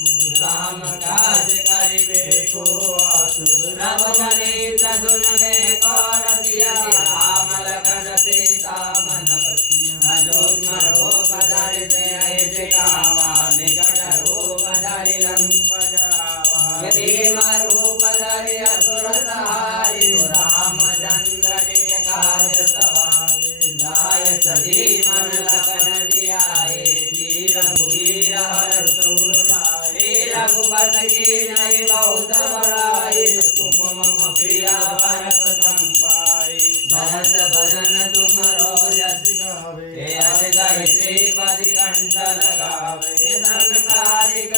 राम काज करिबे को असुर राम चरित्र सुनबे कर दिया राम लखन सीता मन बसिया अजोत मरो पधारि से ऐसे गावा निकट रूप धरि लंक जरावा यदि मारो पधारि असुर सहारि रामचंद्र दिव्य काज सवारे लाय सजीवन लखन जियाए वीर रघुवीर हर सूर लाए रघुपति की नहीं बहुत बड़ाई तुम मम प्रिया भरत संभाई सहस भजन तुम रोजस गावे हे अस कहि श्रीपति कंठ लगावे संग कारिक